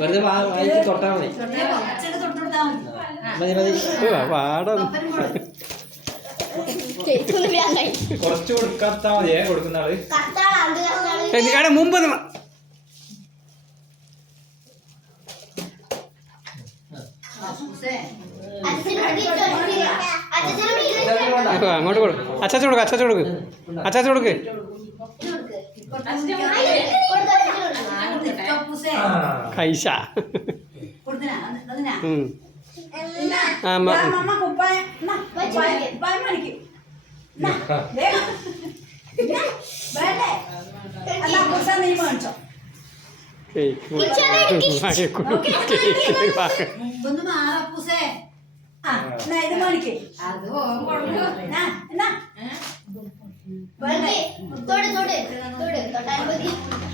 വെറുതെ തൊട്ടാ മതി. പാടം കുറച്ച് കൊടുക്കാത്ത മതിയേ കൊടുക്കുന്ന ആള് മുമ്പ് അങ്ങോട്ട് കൊടു. അച്ചാച്ച കൊടുക്ക്, അച്ചാച്ച കൊടുക്ക്, അച്ചാച്ച കൊടുക്ക്. കൈശ അത്